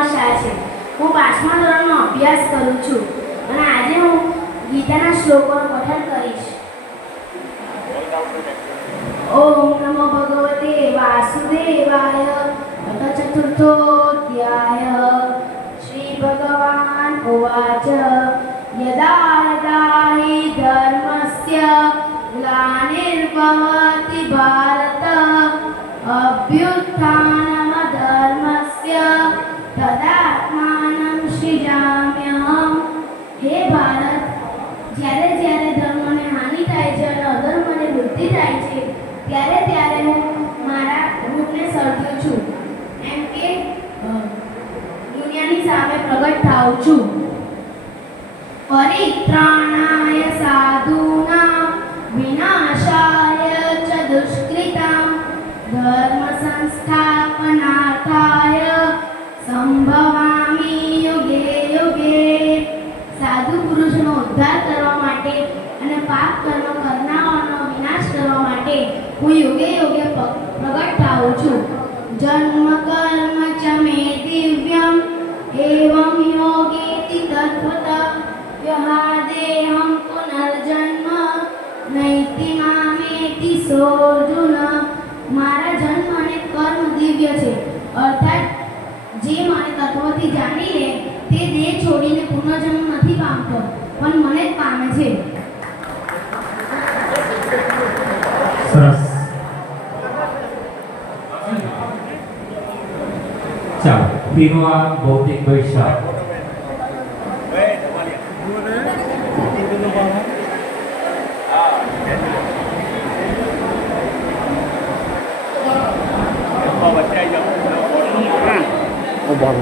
નમઃ શાહ છે. હું 5મા ધોરણનો અભ્યાસ કરું છું અને આજે હું ગીતાના શ્લોકોનું પઠન કરીશ. ઓમ નમો ભગવતે વાસુદેવાય. અથ ચતુર્થોऽધ્યાય. શ્રી ભગવાન ઉવાચ યદા યદા હિ ધર્મસ્ય ગ્લાનિર્ભવતિ ભારત અભ્યુત્થાનમધર્મસ્ય તદાત્માनं સૃજામ્યહં. હે ભારત, જ્યારે જ્યારે ધર્મને હાનિ થાય છે અને અધર્મને વૃદ્ધિ થાય છે ત્યારે ત્યારે હું મારા રૂપને સર્જું છું, એમ કે દુનિયાની સામે પ્રગટ થાઉં છું. પરિત્રાણાય સાધૂનાં વિનાશાય ચ દુષ્કૃતાં ધર્મ સંસ્થાપનાર્થાય સંભવામિ યુગે યુગે. સાધુ પુરુષનો ઉદ્ધાર કરવા માટે અને પાપ કર્મ કરનારાઓનો વિનાશ કરવા માટે હું યુગે યુગે પ્રગટ થાઉં છું. જન્મ કર્મ ચ મે દિવ્યમ એવં યોગેતિ તત્વતઃ યહાદેહં પુનર્જન્મ નૈતિ મામેતિ સોऽર્જુન. મારા જન્મ અને કર્મ દિવ્ય છે, અર્થાત જે મને તત્વથી જાણી લે તે દેહ છોડીને પુનર્જન્મ નથી પામતો, પણ મને જ પામે છે. સરસ. ચાલો, પીવા ભૌતિક વૈશાખ. Bom.